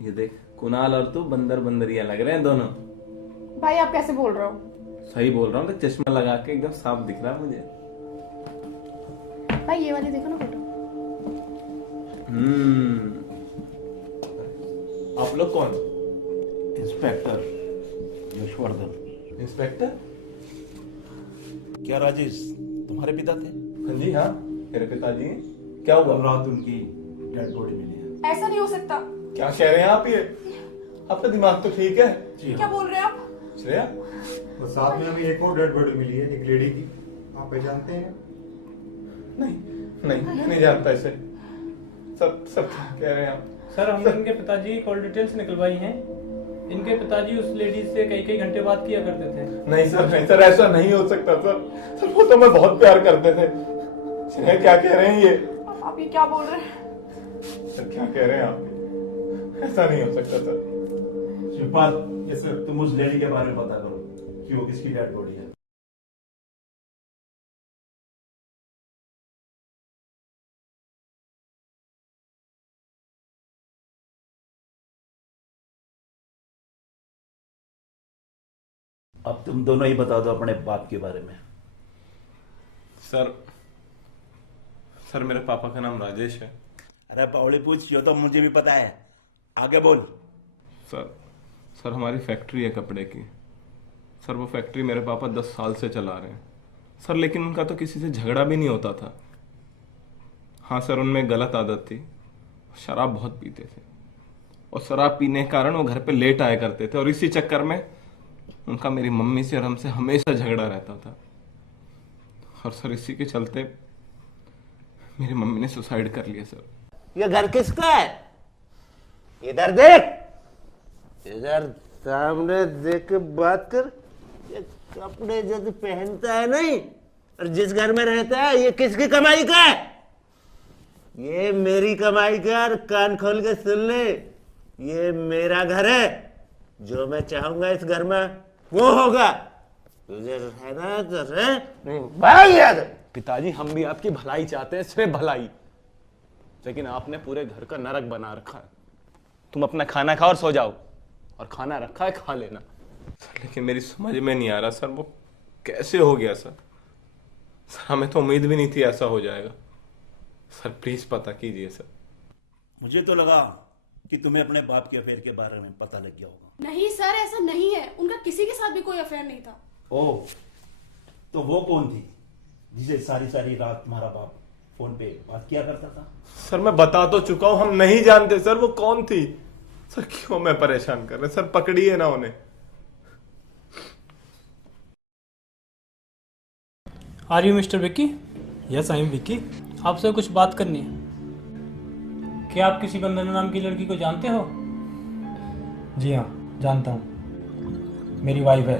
ये देख, कुणाल और तू बंदर बंदरिया लग रहे हैं दोनों। भाई आप कैसे बोल रहे हो? सही बोल रहा हूँ, तो चश्मा लगा के एकदम साफ दिख रहा है मुझे। भाई ये वाली देखो ना फोटो। आप लोग कौन? इंस्पेक्टर यशवर्धन। इंस्पेक्टर? क्या राजेश तुम्हारे पिता थे? हाँ जी, हाँ मेरे पिताजी हैं। क्या कल हुआ? रात उनकी डेड बॉडी मिली है। ऐसा नहीं हो सकता। क्या कह रहे हैं आप ये? आपका दिमाग तो ठीक है। जी क्या बोल रहे हैं आप? श्रेया? और साथ में अभी एक और डेड बॉडी मिली है, एक लेडी की। आप पहचानते हैं? नहीं नहीं, मैं नहीं जानता इसे। सब सब क्या कह रहे हैं आप? सर हमने इनके पिताजी की कॉल डिटेल्स निकलवाई हैं। इनके पिताजी उस लेडीज से कई कई घंटे बात किया करते थे। नहीं सर, नहीं सर, ऐसा नहीं हो सकता सर। सर वो तो मैं बहुत प्यार करते थे। श्रेया क्या कह रहे हैं ये? आप ये क्या बोल रहे हैं? सर क्या कह रहे हैं आप? ऐसा नहीं हो सकता सर। शिवपाल, ये सर तुम उस लेडी के बारे में पता करो कि वो किसकी डेड बॉडी है। अब तुम दोनों ही बता दो अपने बाप के बारे में। सर सर मेरे पापा का नाम राजेश है। अरे बावली पूछ, यो तो मुझे भी पता है, आगे बोल। सर सर हमारी फैक्ट्री है कपड़े की। सर वो फैक्ट्री मेरे पापा 10 साल से चला रहे हैं सर, लेकिन उनका तो किसी से झगड़ा भी नहीं होता था। हाँ सर, उनमें एक गलत आदत थी, शराब बहुत पीते थे और शराब पीने के कारण वो घर पे लेट आया करते थे और इसी चक्कर में उनका मेरी मम्मी से और हमसे हमेशा झगड़ा रहता था। और सर इसी के चलते मेरी मम्मी ने सुसाइड कर लिया सर। ये घर किसका है? इधर देख, इधर सामने देख के बात कर। ये कपड़े जो तू पहनता है नहीं, और जिस घर में रहता है, ये किसकी कमाई का है? ये मेरी कमाई का। और कान खोल के सुन ले, ये मेरा घर है। जो मैं चाहूंगा इस घर में वो होगा। तुझे रहना तो रह, नहीं भाग यार। पिताजी हम भी आपकी भलाई चाहते हैं, सिर्फ भलाई, लेकिन आपने पूरे घर का नरक बना रखा है। तुम अपना खाना खाओ और सो जाओ, और खाना रखा है खा लेना। सर लेकिन मेरी समझ में नहीं आ रहा सर, वो कैसे हो गया सर? सर हमें तो उम्मीद भी नहीं थी ऐसा हो जाएगा। सर प्लीज पता कीजिए सर। मुझे तो लगा कि तुम्हें अपने बाप के अफेयर के बारे में पता लग गया होगा। नहीं सर, ऐसा नहीं है। उनका किसी के साथ भी कोई अफेयर नहीं था। ओह, तो वो कौन थी जिसे सारी सारी रात तुम्हारा बाप फोन पे बात किया करता था? सर मैं बता तो चुका हूं, हम नहीं जानते सर वो कौन थी। सर क्यों मैं परेशान कर रहे? सर पकड़िए ना उन्हें। Are you mister Vicky? Yes I am Vicky. आपसे कुछ बात करनी है। क्या आप किसी वंदना नाम की लड़की को जानते हो? जी हाँ, जानता हूँ। मेरी वाइफ है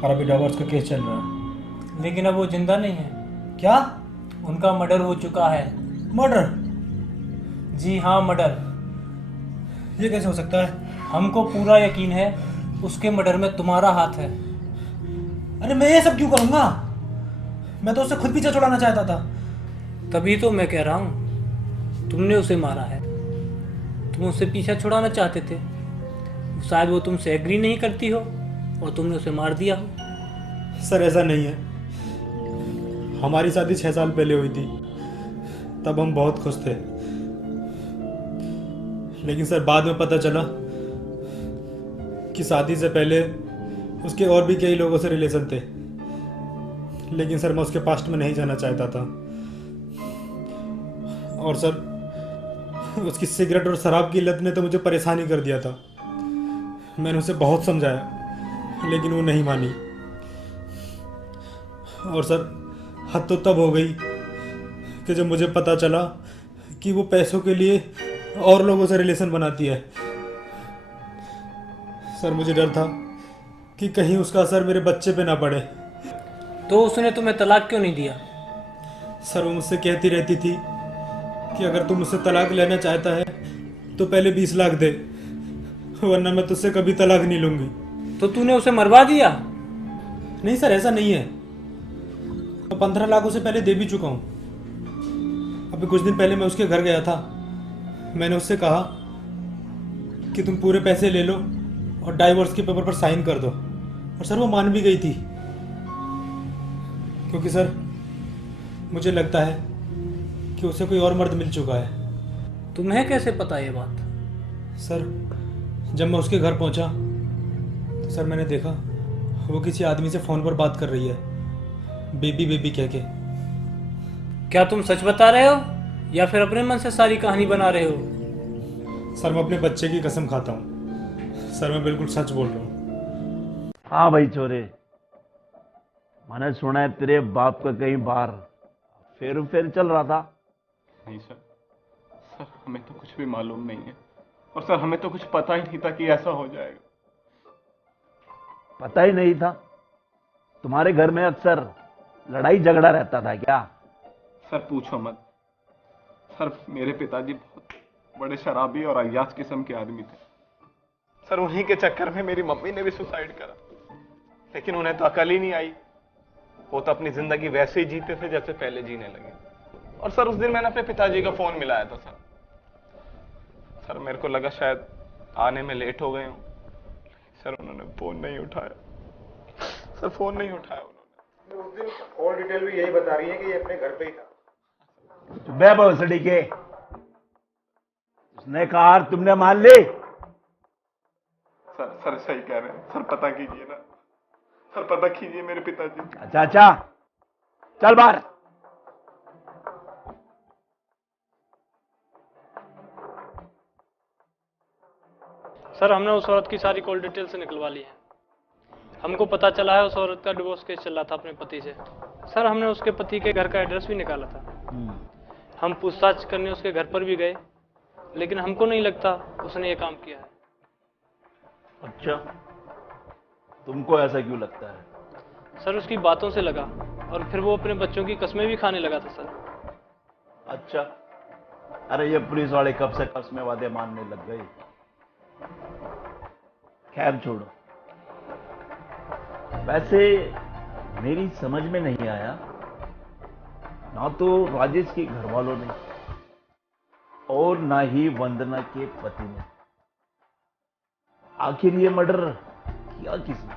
और अभी डिवोर्स का केस चल रहा है। लेकिन अब वो जिंदा नहीं है। क्या? उनका मर्डर हो चुका है। मर्डर? जी हाँ, मर्डर। ये कैसे हो सकता है? हमको पूरा यकीन है उसके मर्डर में तुम्हारा हाथ है। अरे मैं ये सब क्यों करूँगा? मैं तो उससे खुद पीछा छुड़ाना चाहता था। तभी तो मैं कह रहा हूँ तुमने उसे मारा है। तुम उससे पीछा छुड़ाना चाहते थे, शायद वो तुमसे एग्री नहीं करती हो और तुमने उसे मार दिया हो। सर ऐसा नहीं है। हमारी शादी 6 साल पहले हुई थी, तब हम बहुत खुश थे। लेकिन सर बाद में पता चला कि शादी से पहले उसके और भी कई लोगों से रिलेशन थे। लेकिन सर मैं उसके पास्ट में नहीं जाना चाहता था। और सर उसकी सिगरेट और शराब की लत ने तो मुझे परेशान ही कर दिया था। मैंने उसे बहुत समझाया लेकिन वो नहीं मानी। और सर हद तो तब हो गई कि जब मुझे पता चला कि वो पैसों के लिए और लोगों से रिलेशन बनाती है। सर मुझे डर था कि कहीं उसका असर मेरे बच्चे पे ना पड़े। तो उसने तुम्हें तलाक क्यों नहीं दिया? सर वो मुझसे कहती रहती थी कि अगर तुम मुझसे तलाक लेना चाहता है तो पहले 20 लाख दे, वरना मैं तुझसे कभी तलाक नहीं लूंगी। तो तूने उसे मरवा दिया? नहीं सर ऐसा नहीं है, मैं 15 लाख उसे पहले दे भी चुका हूँ। अभी कुछ दिन पहले मैं उसके घर गया था। मैंने उससे कहा कि तुम पूरे पैसे ले लो और डाइवोर्स के पेपर पर साइन कर दो। और सर वो मान भी गई थी, क्योंकि सर मुझे लगता है कि उसे कोई और मर्द मिल चुका है। तुम्हें कैसे पता ये बात? सर जब मैं उसके घर पहुंचा तो सर मैंने देखा वो किसी आदमी से फ़ोन पर बात कर रही है, बेबी बेबी कह के। क्या तुम सच बता रहे हो या फिर अपने मन से सारी कहानी बना रहे हो? सर मैं अपने बच्चे की कसम खाता हूँ, सर मैं बिल्कुल सच बोल रहा हूँ। हाँ भाई चोरे, मैंने सुना है तेरे बाप का कहीं बाहर फेर चल रहा था। नहीं सर, सर हमें तो कुछ भी मालूम नहीं है। और सर हमें तो कुछ पता ही नहीं था कि ऐसा हो जाएगा। पता ही नहीं था? तुम्हारे घर में अक्सर लड़ाई झगड़ा रहता था क्या? सर पूछो मत। सर मेरे पिताजी बहुत बड़े शराबी और अय्याज किस्म के आदमी थे। सर उन्हीं के चक्कर में मेरी मम्मी ने भी सुसाइड करा, लेकिन उन्हें तो अकल ही नहीं आई। वो तो अपनी जिंदगी वैसे ही जीते थे जैसे पहले जीने लगे। और सर उस दिन मैंने अपने पिताजी का फोन मिलाया था सर। सर मेरे को लगा शायद आने में लेट हो गए हूं। सर उन्होंने फोन नहीं उठाया। सर फोन नहीं उठाया उन्होंने। उस दिन और डिटेल भी यही बता रही है कि ये अपने घर पे ही था। बे भोसड़ी के, उसने कहा तुमने मान ली? सर सही कह रहे हैं। सर पता कीजिए ना, सर पता कीजिए मेरे पिताजी। अच्छा चल बाहर। सर हमने उस औरत की सारी कॉल डिटेल से निकलवा ली है। हमको पता चला है उस औरत का डिवोर्स केस चल रहा था अपने पति से। सर हमने उसके पति के घर का एड्रेस भी निकाला था। हम पूछताछ करने उसके घर पर भी गए, लेकिन हमको नहीं लगता उसने ये काम किया है। अच्छा, तुमको ऐसा क्यों लगता है? सर उसकी बातों से लगा, और फिर वो अपने बच्चों की कस्में भी खाने लगा था सर। अच्छा, अरे ये पुलिस वाले कब से कसमें वादे मानने लग गए। खैर छोड़ो। वैसे मेरी समझ में नहीं आया, ना तो राजेश के घर वालों ने और ना ही वंदना के पति ने, आखिर ये मर्डर किया किसने?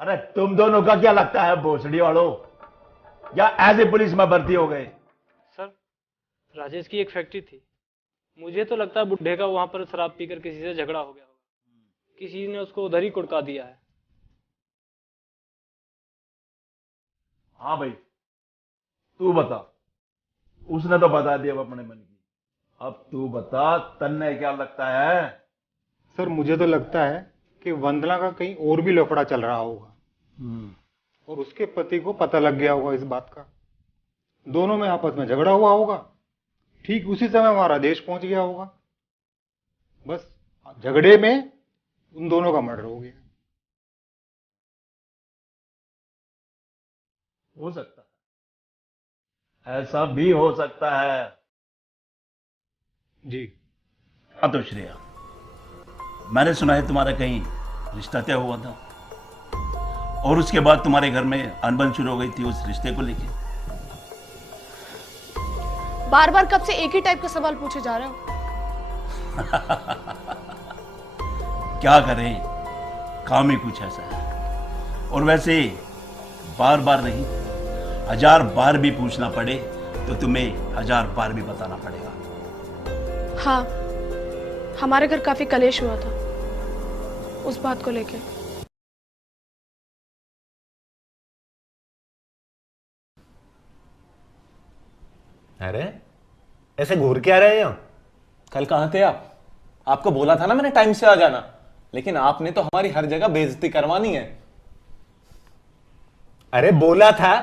अरे तुम दोनों का क्या लगता है भोसड़ी वालों, या ऐसे पुलिस में भर्ती हो गए? सर राजेश की एक फैक्ट्री थी, मुझे तो लगता है बुढ़े का वहां पर शराब पीकर किसी से झगड़ा हो गया होगा, किसी ने उसको उधर ही कुड़का दिया है। हाँ भाई, तू बता। उसने तो बता दिया अपने मन की, अब तू बता, तन्ने क्या लगता है? सर मुझे तो लगता है कि वंदना का कहीं और भी लफड़ा चल रहा होगा और उसके पति को पता लग गया होगा इस बात का। दोनों में आपस में झगड़ा हुआ होगा, ठीक उसी समय हमारा देश पहुंच गया होगा। बस झगड़े में उन दोनों का मर्डर हो गया। हो सकता है, ऐसा भी हो सकता है। जी हाँ तो श्रेया, मैंने सुना है तुम्हारा कहीं रिश्ता तय हुआ था और उसके बाद तुम्हारे घर में अनबन शुरू हो गई थी उस रिश्ते को लेके। बार बार कब से एक ही टाइप का सवाल पूछे जा रहे हो? क्या करें, काम ही कुछ ऐसा है। और वैसे बार बार नहीं, 1000 बार भी पूछना पड़े तो तुम्हें 1000 बार भी बताना पड़ेगा। हाँ, हमारे घर काफी कलेश हुआ था उस बात को लेके। अरे ऐसे घूर के आ रहे हो? कल कहाँ थे आप? आपको बोला था ना मैंने टाइम से आ जाना, लेकिन आपने तो हमारी हर जगह बेइज्जती करवानी है। अरे बोला था,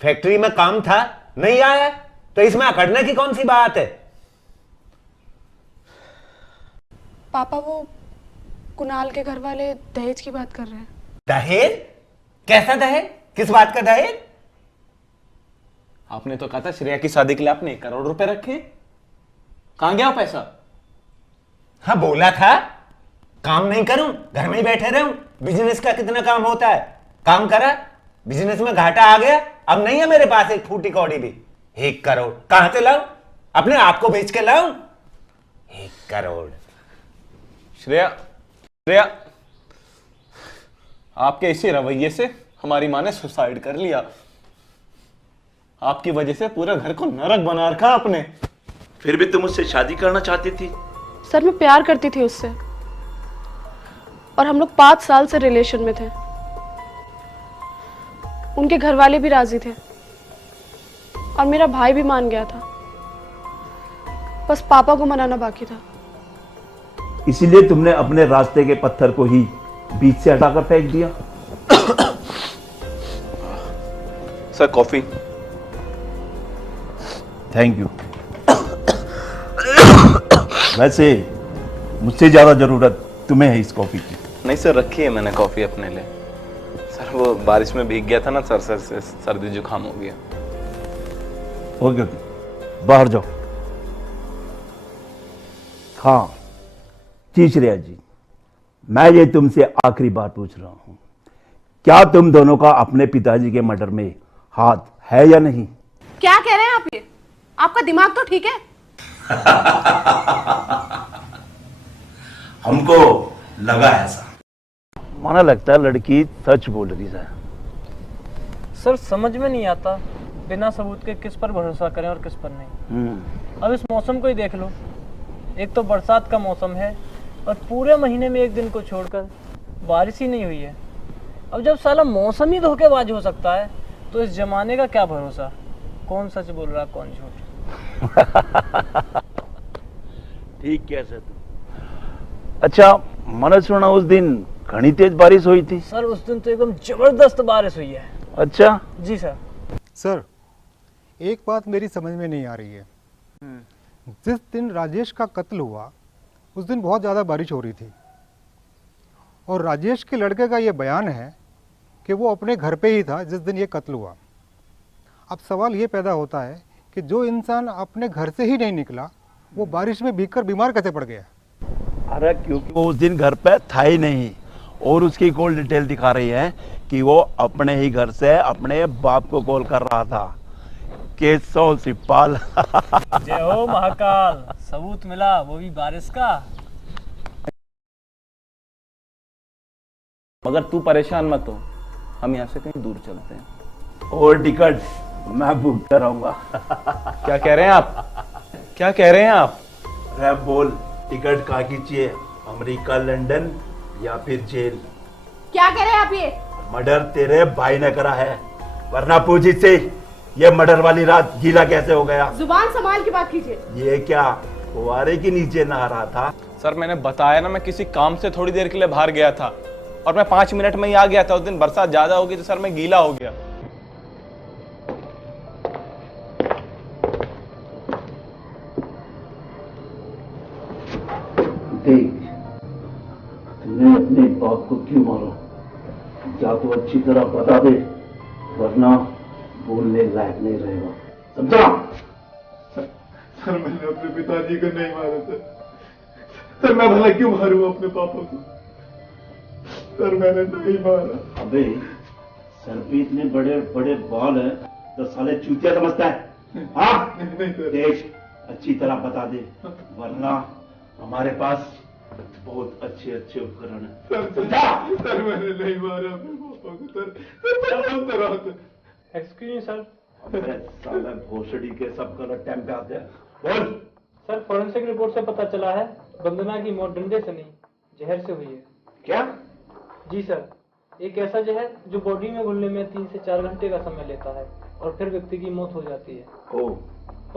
फैक्ट्री में काम था, नहीं आया, तो इसमें अकड़ने की कौन सी बात है? पापा वो कुणाल के घर वाले दहेज की बात कर रहे हैं। दहेज? कैसा दहेज? किस बात का दहेज? आपने तो कहा था श्रेया की शादी के लिए आपने 1 करोड़ रुपए रखे, कहां गया पैसा? हाँ बोला था, काम नहीं करूं, घर में ही बैठे रहूं। बिजनेस का कितना काम होता है, काम करा, बिजनेस में घाटा आ गया, अब नहीं है मेरे पास एक फूटी कौड़ी भी। 1 करोड़ कहां से लाऊं? अपने आप को बेच के लाऊं? 1 करोड़। श्रेया, श्रेया, आपके इसी रवैये से हमारी माँ ने सुसाइड कर लिया। आपकी वजह से पूरे घर को नरक बना रखा आपने। फिर भी तुम उससे शादी करना चाहती थी? सर मैं प्यार करती थी उससे, और हम लोग 5 साल से रिलेशन में थे। उनके घर वाले भी राजी थे और मेरा भाई भी मान गया था, बस पापा को मनाना बाकी था। इसीलिए तुमने अपने रास्ते के पत्थर को ही बीच से हटाकर फेंक दिया? Sir coffee. Thank you. वैसे मुझसे ज्यादा जरूरत तुम्हें है इस कॉफी की। नहीं सर, रखी है मैंने कॉफी अपने लिए। सर वो बारिश में भीग गया था ना सर, सर से सर्दी जुकाम हो गया। ओके ओके, बाहर जाओ। हाँ जी श्रेया जी, मैं ये तुमसे आखिरी बार पूछ रहा हूं, क्या तुम दोनों का अपने पिताजी के मर्डर में हाथ है या नहीं? क्या कह रहे हैं आप ये? आपका दिमाग तो ठीक है? हमको लगा ऐसा। माना लगता है लड़की सच बोल रही है। सर समझ में नहीं आता बिना सबूत के किस पर भरोसा करें और किस पर नहीं। अब इस मौसम को ही देख लो, एक तो बरसात का मौसम है और पूरे महीने में एक दिन को छोड़कर बारिश ही नहीं हुई है। अब जब साला मौसम ही धोखेबाज हो सकता है तो इस जमाने का क्या भरोसा, कौन सच बोल रहा कौन झूठ। ठीक कैसे तुम? अच्छा मैंने सुना उस दिन घनी तेज बारिश हुई थी। सर उस दिन तो एकदम जबरदस्त बारिश हुई है। अच्छा जी सर। सर एक बात मेरी समझ में नहीं आ रही है। जिस दिन राजेश का कत्ल हुआ उस दिन बहुत ज़्यादा बारिश हो रही थी, और राजेश के लड़के का ये बयान है कि वो अपने घर पे ही था जिस दिन ये कत्ल हुआ। अब सवाल ये पैदा होता है कि जो इंसान अपने घर से ही नहीं निकला वो बारिश में भीगकर बीमार कैसे पड़ गया? अरे क्योंकि वो उस दिन घर पे था ही नहीं, और उसकी कॉल डिटेल दिखा रही है कि वो अपने ही घर से अपने बाप को कॉल कर रहा था। केशव सिपाल। जय हो महाकाल, सबूत मिला, वो भी बारिश का। मगर तू परेशान मत हो, हम यहाँ से कहीं दूर चलते हैं। और टिकट मैं बुक कराऊंगा। क्या कह रहे हैं आप? क्या कह रहे हैं आप? अरे बोल, टिकट कहाँ की चाहिए? अमेरिका, लंदन या फिर जेल? क्या कह रहे हैं आप ये? मर्डर तेरे भाई ने करा है, वरना पूछ इससे ये मर्डर वाली रात गीला कैसे हो गया? जुबान संभाल के बात कीजिए। ये क्या फुवारे के नीचे नहा रहा था? सर मैंने बताया ना, मैं किसी काम से थोड़ी देर के लिए बाहर गया था और मैं 5 मिनट में ही आ गया था। उस दिन बरसात ज्यादा हो गई तो सर मैं गीला हो गया। देख, तूने अपने बाप को क्यों मारा? या तो अच्छी तरह बता दे, वरना बोलने लायक नहीं रहेगा, समझा? सर मैंने अपने पिताजी को नहीं मारा सर मैं भला क्यों मारूं अपने पापा को? सर मैंने नहीं मारा। अबे सर पे इतने बड़े बड़े बाल हैं तो साले चूतिया समझता है? हाँ नहीं सर। देख, अच्छी तरह बता दे, वरना हमारे पास बहुत अच्छे अच्छे उपकरण हैं, समझा? सर मैंने नहीं मारा अपने पापा को सर मैं बोलता रहा था। Excuse me sir. अबे साले भोसड़ी के सब गलत टाइम पे आते हैं। बोल। सर फोरेंसिक रिपोर्ट से पता चला है वंदना की मौत डंडे से नहीं जहर से हुई है। क्या? जी सर, एक ऐसा जहर जो बॉडी में घुलने में 3 से 4 घंटे का समय लेता है और फिर व्यक्ति की मौत हो जाती है।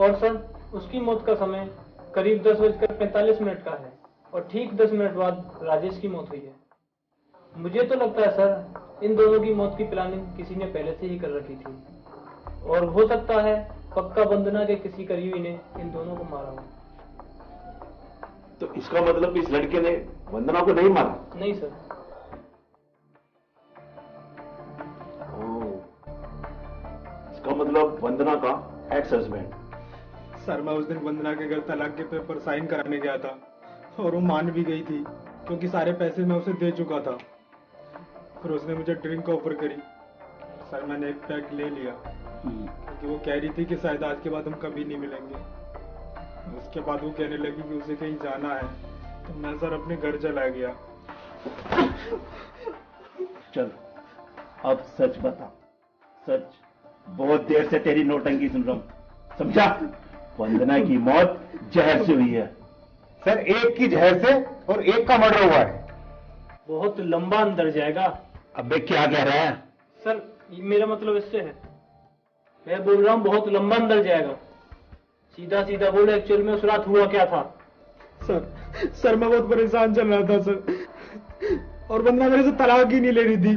और सर उसकी मौत का समय करीब 10:45 का है और ठीक 10 मिनट बाद राजेश की मौत हुई है। मुझे तो लगता है सर इन दोनों की मौत की प्लानिंग किसी ने पहले से ही कर रखी थी, और हो सकता है पक्का वंदना के किसी करीबी ने इन दोनों को मारा हो। तो इसका मतलब इस लड़के ने वंदना को नहीं मारा? नहीं सर। इसका मतलब वंदना का एक्स हस्बैंड। सर मैं उस दिन वंदना के घर तलाक के पेपर साइन कराने गया था और वो मान भी गई थी क्योंकि सारे पैसे मैं उसे दे चुका था। फिर उसने मुझे ड्रिंक ऑफर करी। सर मैंने एक पैक ले लिया क्योंकि वो कह रही थी कि शायद आज के बाद हम कभी नहीं मिलेंगे। उसके बाद वो कहने लगी कि उसे कहीं जाना है, तो मैं सर अपने घर चला गया। चल अब सच बता, सच। बहुत देर से तेरी नौटंकी सुन रहा हूं, समझा? वंदना की मौत जहर से हुई है। सर एक की जहर से और एक का मर्डर हुआ है। बहुत लंबा अंदर जाएगा। अबे क्या कह रहा है? सर मेरा मतलब इससे है, मैं बोल रहा हूँ बहुत लंबा अंदर जाएगा। सीधा सीधा बोले एक्चुअल में उस रात हुआ क्या था। सर मैं बहुत परेशान चल रहा था सर, और वंदना मेरे से तलाक ही नहीं ले रही थी।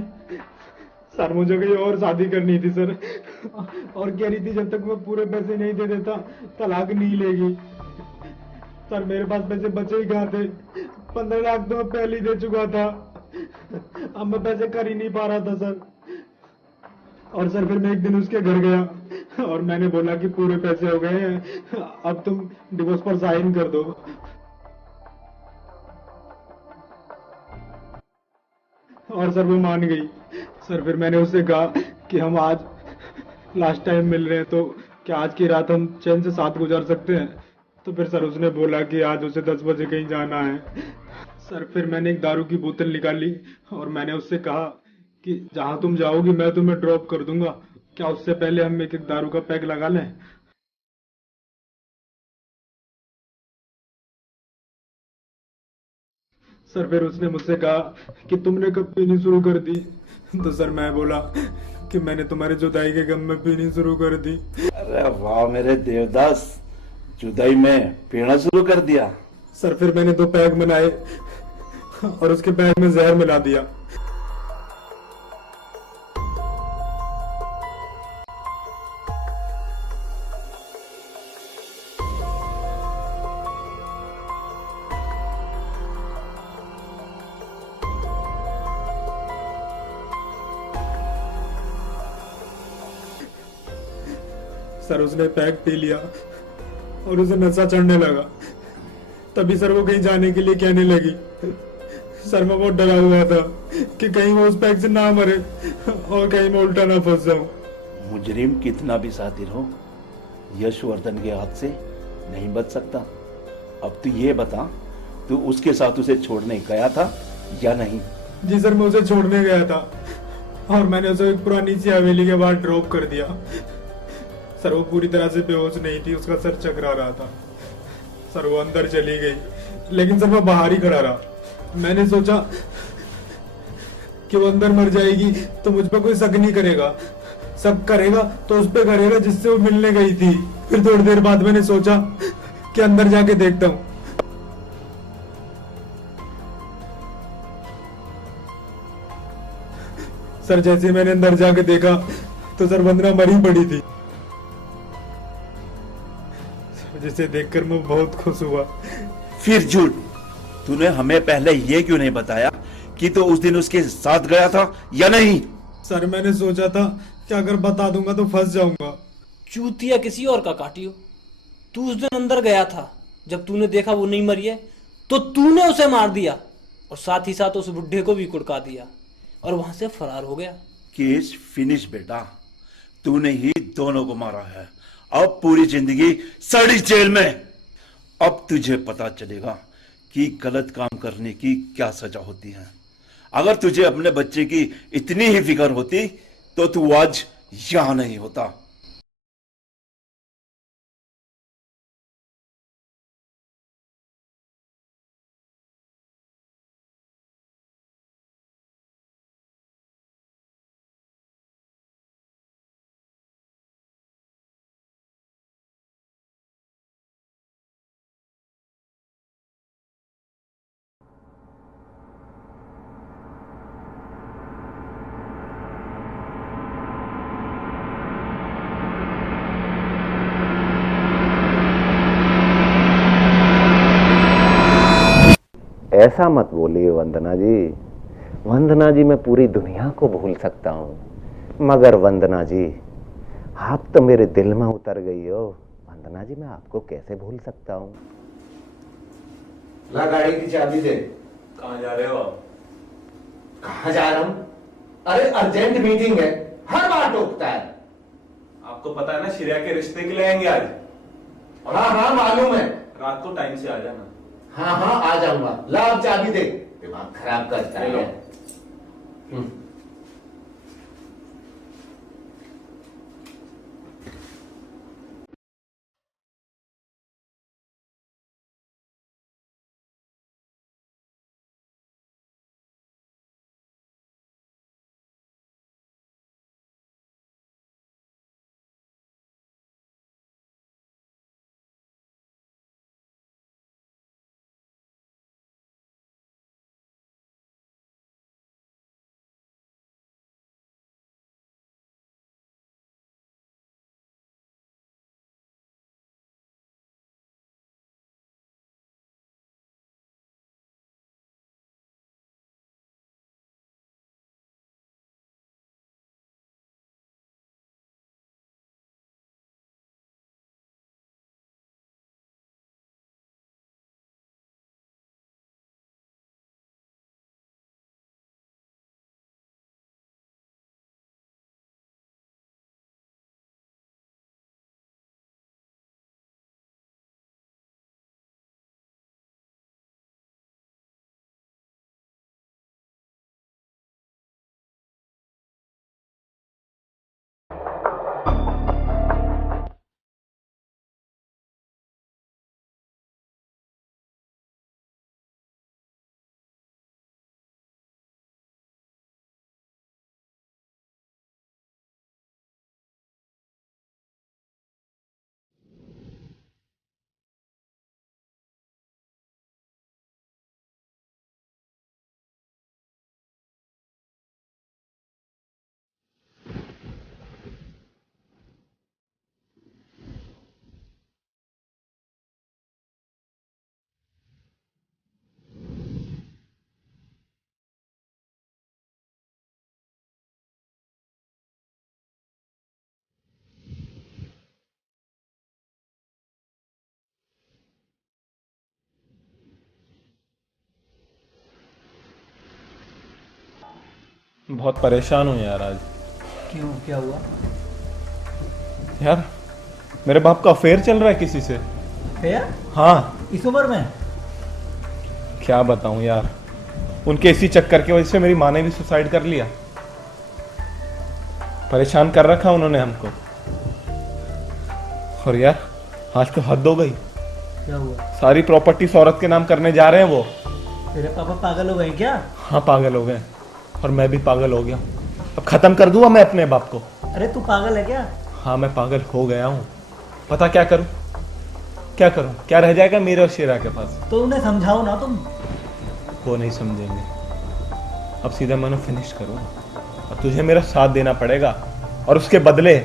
सर मुझे कहीं और शादी करनी थी सर, और कह रही थी जब तक मैं पूरे पैसे नहीं दे देता तलाक नहीं लेगी। सर मेरे पास पैसे बचे ही कहाँ थे, 15 लाख तो मैं पहले ही दे चुका था, अब मैं पैसे कर ही नहीं पा रहा था सर। और सर फिर मैं एक दिन उसके घर गया और मैंने बोला कि पूरे पैसे हो गए हैं, अब तुम डिवोर्स पर साइन कर दो। और सर वो मान गई। सर फिर मैंने उससे कहा कि हम आज लास्ट टाइम मिल रहे हैं, तो क्या आज की रात हम चैन से साथ गुजार सकते हैं? तो फिर सर उसने बोला कि आज उसे 10 बजे कहीं जाना है। सर फिर मैंने एक दारू की बोतल निकाली और मैंने उससे कहा कि जहां तुम जाओगी मैं तुम्हें ड्रॉप कर दूंगा, क्या उससे पहले हम एक एक दारू का पैक लगा लें? सर फिर उसने मुझसे कहा कि तुमने कब पीनी शुरू कर दी? तो सर मैं बोला कि मैंने तुम्हारी जुदाई के गम में पीनी शुरू कर दी। अरे वाह मेरे देवदास, जुदाई में पीना शुरू कर दिया। सर फिर मैंने 2 पैक बनाए और उसके पैक में जहर मिला दिया। सर उसने पैक पी लिया और उसे नशा चढ़ने लगा। तभी सर वो कहीं जाने के लिए कहने लगी। सर मैं बहुत डरा हुआ था कि कहीं वो उस पैक से ना मरे और कहीं मैं उल्टा ना फंस जाऊं। मुजरिम कितना भी सातिर हो, यशवर्धन के हाथ से नहीं बच सकता। अब तू ये बता, तू उसके साथ उसे छोड़ने गया था या नहीं? जी सर मैं उसे छोड़ने गया था और मैंने उसे एक पुरानी सी हवेली के बाहर ड्रॉप कर दिया। सर वो पूरी तरह से बेहोश नहीं थी, उसका सर चकरा रहा था। सर वो अंदर चली गई, लेकिन सर मैं बाहर ही खड़ा रहा। मैंने सोचा कि वो अंदर मर जाएगी तो मुझ पर कोई शक नहीं करेगा, शक करेगा तो उस पर करेगा जिससे वो मिलने गई थी। फिर थोड़ी देर बाद मैंने सोचा कि अंदर जाके देखता हूँ। सर जैसे मैंने अंदर जाके देखा तो सर वंदना मरी पड़ी थी, जिसे देखकर मैं बहुत खुश हुआ। फिर झूठ, तूने हमें पहले ये क्यों नहीं बताया कि तू उस दिन उसके साथ गया था या नहीं? सर मैंने सोचा था कि अगर बता दूंगा तो फंस जाऊंगा। चूतिया किसी और का काटियो। तू उस दिन अंदर गया था, जब तूने देखा वो नहीं मरी है तो तूने उसे मार दिया और साथ ही साथ उस बुढ़े को भी कुड़का दिया और वहां से फरार हो गया। केस फिनिश बेटा, तूने ही दोनों को मारा है। अब पूरी जिंदगी सड़ी जेल में। अब तुझे पता चलेगा कि गलत काम करने की क्या सजा होती है। अगर तुझे अपने बच्चे की इतनी ही फिक्र होती तो तू आज यहां नहीं होता। ऐसा मत बोलिए वंदना जी। वंदना जी मैं पूरी दुनिया को भूल सकता हूँ, मगर वंदना जी आप तो मेरे दिल में उतर गई हो। वंदना जी मैं आपको कैसे भूल सकता हूँ। ला गाड़ी की चाबी दे। कहाँ जा रहे हो आप? कहाँ जा रहा हूँ? अरे अर्जेंट मीटिंग है, हर बार टोकता है। आपको पता है ना श्रेया के रिश्ते के लिए आएंगे आज। हाँ हाँ मालूम है। रात को टाइम से आ जाना। हाँ हाँ आ जाऊंगा। ला अब चाबी दे, दिमाग खराब करता ले लो। है। बहुत परेशान हूँ यार आज। क्यों, क्या हुआ? यार मेरे बाप का अफेयर चल रहा है किसी से। भैया हाँ, इस उम्र में? क्या बताऊं यार, उनके इसी चक्कर की वजह से मेरी माँ ने भी सुसाइड कर लिया। परेशान कर रखा उन्होंने हमको। और यार आज तो हद हो गई। क्या हुआ? सारी प्रॉपर्टी औरत के नाम करने जा रहे हैं वो। तेरे पापा पागल हो गए क्या? हाँ पागल हो गए, और मैं भी पागल हो गया। अब खत्म कर दूंगा मैं अपने बाप को। अरे तू पागल है क्या? हाँ मैं पागल हो गया हूँ। पता क्या करूँ, क्या करूँ, क्या रह जाएगा मेरे और शेरा के पास? तो उन्हें समझाओ ना तुम। वो नहीं समझेंगे। अब सीधा मैंने फिनिश करूँ, और तुझे मेरा साथ देना पड़ेगा, और उसके बदले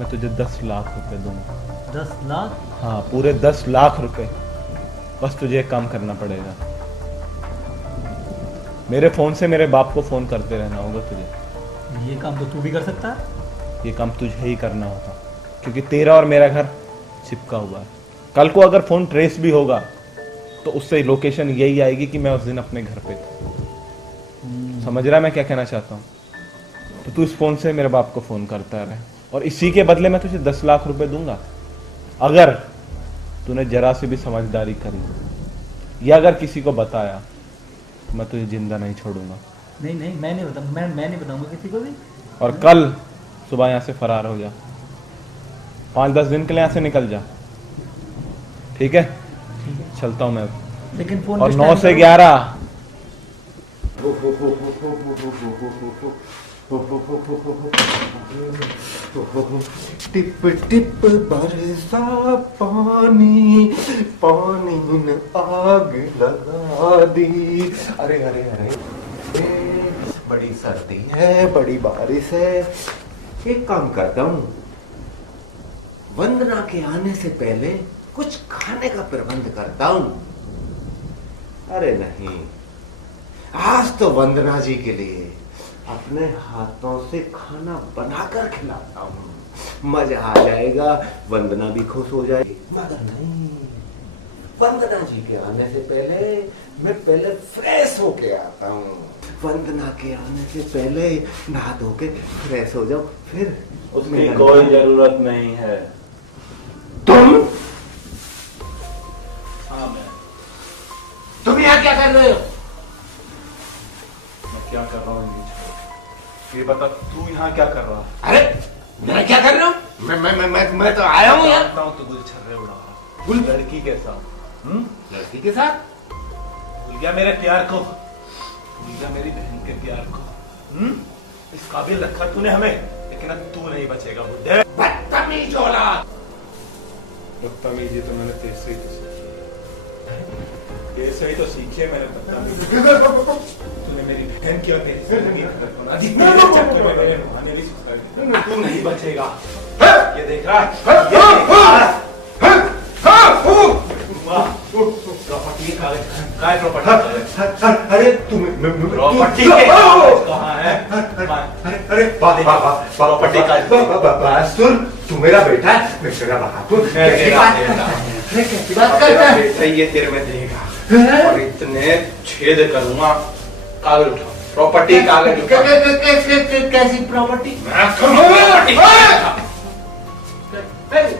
मैं तुझे 10 लाख रुपए दूंगा। 10 लाख? हाँ पूरे 10 लाख रुपए। बस तुझे एक काम करना पड़ेगा, मेरे फोन से मेरे बाप को फोन करते रहना होगा तुझे। ये काम तो तू भी कर सकता है। ये काम तुझे ही करना होगा, क्योंकि तेरा और मेरा घर चिपका हुआ है। कल को अगर फोन ट्रेस भी होगा तो उससे लोकेशन यही आएगी कि मैं उस दिन अपने घर पे था। समझ रहा है मैं क्या कहना चाहता हूँ? तो तू इस फोन से मेरे बाप को फोन करता रहे, और इसी के बदले मैं तुझे 10 लाख रुपए दूंगा अगर तूने जरा से भी समझदारी करी, या अगर किसी को बताया मैं तुझे जिंदा नहीं छोड़ूंगा। नहीं नहीं, मैं नहीं बताऊंगा, मैं नहीं बताऊंगा किसी को भी। और कल सुबह यहाँ से फरार हो जा, 5-10 दिन के लिए यहाँ से निकल जा, ठीक है? चलता हूँ मैं। लेकिन फोन और किस 9 टाइम से करोगे? 11 टिप टिप बरसा पानी, पानी ने आग लगा दी। अरे अरे अरे, बड़ी सर्दी है, बड़ी बारिश है। एक काम करता हूँ, वंदना के आने से पहले कुछ खाने का प्रबंध करता हूँ। अरे नहीं, आज तो वंदना जी के लिए अपने हाथों से खाना बनाकर खिलाता हूँ, मजा आ जाएगा, वंदना भी खुश हो जाएगी। मगर नहीं, वंदना जी के आने से पहले मैं पहले फ्रेश होके आता हूँ। वंदना के आने से पहले नहा धो के फ्रेश हो जाओ, फिर उसकी कोई जरूरत नहीं है। तुम तुम यहाँ क्या कर रहे हो? मैं क्या कर रहा हूँ ये बता, तू यहाँ क्या कर रहा है? अरे मैं क्या कर रहा हूँ? मैं तो आया हूँ यहाँ। जानता हूँ तू गुलछर्रे उड़ा रहा है। लड़की के साथ। लड़की के साथ? भूल गया मेरे प्यार को, भूल गया मेरी बहन के प्यार को। इस काबिल रखा तूने हमें, लेकिन अब तू नहीं बचेगा बुड्ढे। बदतमीज औलाद। बदतमीजी तो मैंने तेज से ही तो सीखी है। तेज से ही तो सीखी है मैंने बदतमीजी। तूने मेरी बहन की और मेरी जिंदगी खत्म बना दी। मेरे चक्कर में मेरे नहाने भी सिखा दी। तू नहीं बचेगा। ये देख रहा है? ये देख रहा है? प्रॉपर्टी कागज, काय प्रॉपर्टी? अरे तुम प्रॉपर्टी के कागज कहाँ है? अरे प्रॉपर्टी का सुन, तू मेरा बेटा है, मैं तेरा बहादुर। कैसी बात करता है? ये तेरे में देगा और इतने छेद करूंगा। कागज उठाओ, प्रॉपर्टी कागज उठाओ। कैसी प्रॉपर्टी? मैं प्रॉपर्टी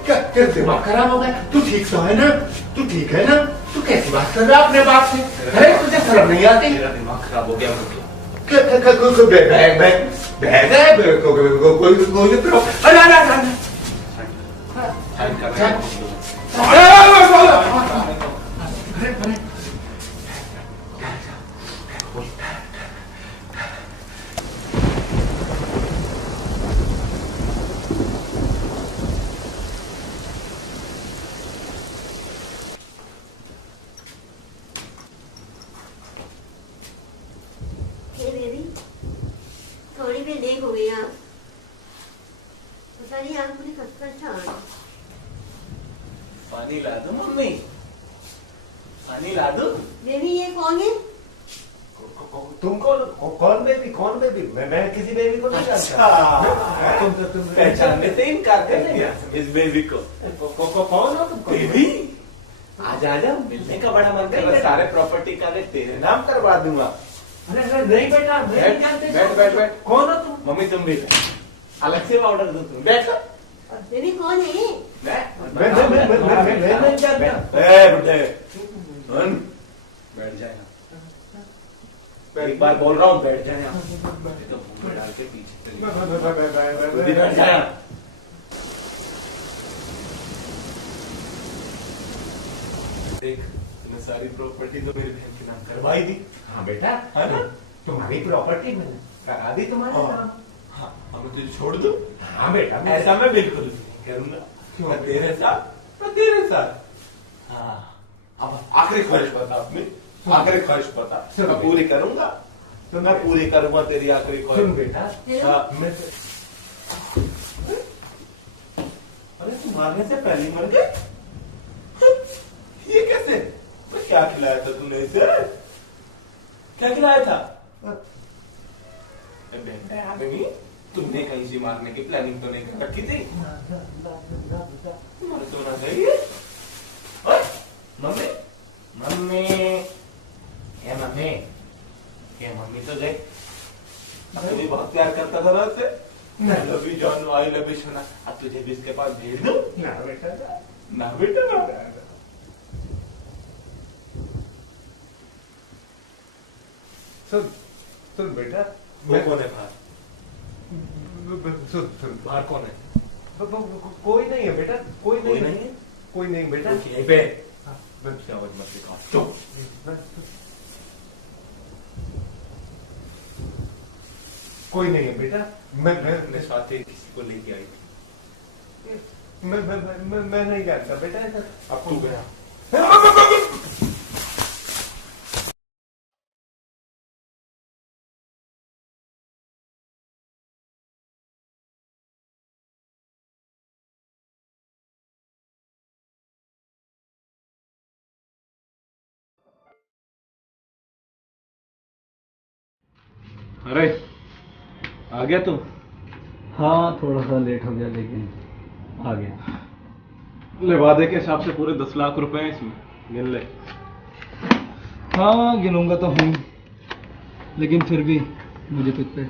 क्या दिमाग खराब हो गया? तू ठीक तो है ना? तू ठीक है ना? तू कैसी बात कर रहा है अपने बाप से? अरे तुझे शर्म नहीं आती? मेरा दिमाग खराब हो गया। बैग बैग है कोई बेबी थोड़ी भी लेट हो गई आप। पता नहीं आप मुझे कब तक था। पानी ला दो मम्मी, पानी ला दो। बेबी ये कौन है? तुम कौन बेबी? कौन बेबी? मैं किसी बेबी को नहीं जानता। अच्छा, तुम पहचानने से इनकार कर दिया इस बेबी को। कौन हो तुम? बेबी आजा आजा, मिलने का बड़ा मन कर रहा है। सारे प्रॉपर्टी कागज तेरे नाम करवा दूंगा। अरे नहीं बेटा, बैठ बैठ बैठ बैठ। कौन हो तुम? मम्मी तुम भी अलग से ऑर्डर दो, तुम बैठो। बेबी कौन है? मैं नहीं जानता। बैठ जाए, एक बार बोल रहा हूँ बैठ जाए। तो मुंह डाल के पीछे चली बैठ जाए। देख, तूने सारी प्रॉपर्टी तो मेरी बहन के नाम करवाई दी। हाँ बेटा, है ना? तुम्हारी प्रॉपर्टी मैंने करा दी तुम्हारे नाम। हाँ, अब मैं तुझे छोड़ दूं? हाँ बेटा, ऐसा मैं बिल्कुल नहीं करूंगा। मैं तेरे साथ, मैं तेरे साथ। हाँ, अब आखिरी ख्वाहिश बता अपनी, आखिरी ख्वाहिश बता। मैं पूरी करूंगा, तो मैं पूरी करूंगा तेरी आखिरी ख्वाहिश। सुन बेटा, हाँ, अरे तू मारने से पहले मर गए? ये कैसे? मैं क्या खिलाया था तूने इसे? क्या खिलाया था? बेबी, तुमने कहीं से मारने की प्लानिंग तो नहीं कर रखी थी? तुम्हारे सोना चाहिए? ओए, मम्मी, मम्मी, ये मम्मी, ये मम्मी तो गई। मैं भी बहुत प्यार करता था ना उससे। I love you John, I love you सोना। अब तुझे भी इसके पास भेज दूं? ना बेटा, ना बेटा ना। सुन बेटा, वो कौन है बाहर? सुन बाहर कौन है? कोई नहीं है बेटा, कोई कोई नहीं नहीं है? कोई नहीं बेटा। यहीं पे क्या आवाज मत दिखाओ। चुप। कोई नहीं है बेटा। मैं अपने साथ ही किसी को लेके आई थी। मैं नहीं जानता बेटा। अब तू गया। अरे आ गया तू? हाँ थोड़ा सा लेट हो गया लेकिन आ गया। ले, वादे के हिसाब से पूरे 10 लाख रुपए हैं इसमें, गिन ले। हाँ गिनूंगा तो हूँ, लेकिन फिर भी मुझे तुझ पे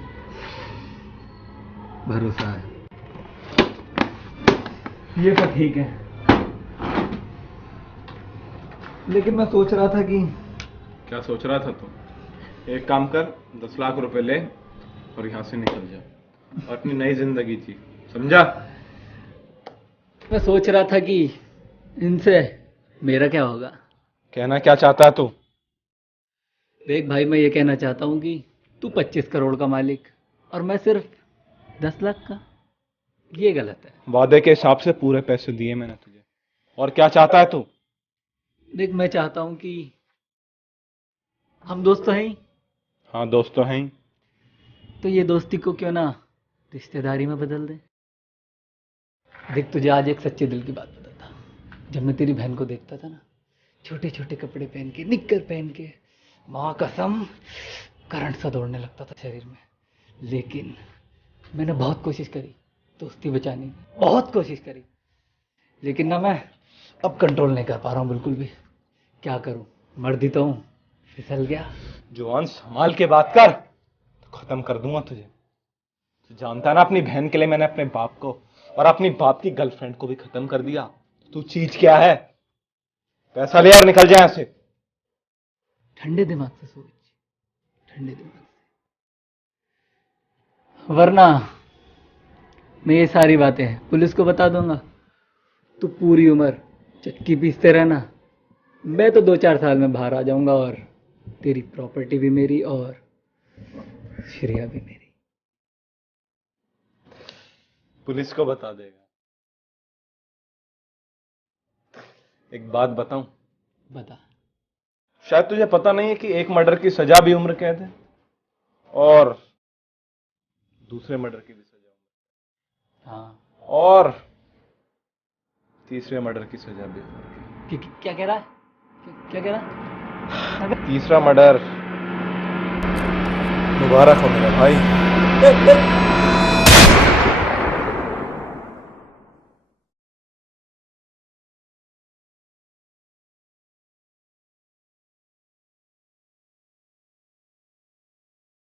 भरोसा है। ये तो ठीक है, लेकिन मैं सोच रहा था कि क्या सोच रहा था तू? एक काम कर, 10 लाख रुपए ले और यहाँ से निकल जा और अपनी नई जिंदगी जी, समझा? मैं सोच रहा था कि इनसे मेरा क्या होगा। कहना क्या चाहता है तू? देख भाई, मैं ये कहना चाहता हूँ कि तू 25 करोड़ का मालिक और मैं सिर्फ 10 लाख का, ये गलत है। वादे के हिसाब से पूरे पैसे दिए मैंने तुझे। और क्या चाहता है तू? देख, मैं चाहता हूँ कि हम दोस्त तो हैं ही, हाँ दोस्त तो हैं ही। तो ये दोस्ती को क्यों ना रिश्तेदारी में बदल दे। देख, तुझे आज एक सच्चे दिल की बात बताता। जब मैं तेरी बहन को देखता था ना, छोटे छोटे कपड़े पहन के, निक्कर पहन के, माँ कसम करंट सा दौड़ने लगता था शरीर में। लेकिन मैंने बहुत कोशिश करी दोस्ती बचाने की, बहुत कोशिश करी, लेकिन ना मैं अब कंट्रोल नहीं कर पा रहा हूँ बिल्कुल भी। क्या करूँ, मर्दी तो हूँ, फिसल गया। जुबान संभाल के बात कर, तो खत्म कर दूंगा तुझे। तू जानता है ना, अपनी बहन के लिए मैंने अपने बाप को और अपनी बाप की गर्लफ्रेंड को भी खत्म कर दिया। तू चीज क्या है? पैसा ले और निकल जाए यहाँ से। ठंडे दिमाग से सोच, ठंडे दिमाग से, वरना मैं ये सारी बातें पुलिस को बता दूंगा। तू पूरी उम्र चक्की पीसते रहना, मैं तो 2-4 साल में बाहर आ जाऊंगा और तेरी प्रॉपर्टी भी मेरी और श्रेया भी मेरी। पुलिस को बता देगा। एक बात बताऊं? बता। शायद तुझे पता नहीं है कि एक मर्डर की सजा भी उम्र कैद है और दूसरे मर्डर की भी सजा उम्र, हाँ, और तीसरे मर्डर की सजा भी उम्र की। क्या कह रहा है? क्या कह रहा है? तीसरा मर्डर मुबारक हो मेरा भाई।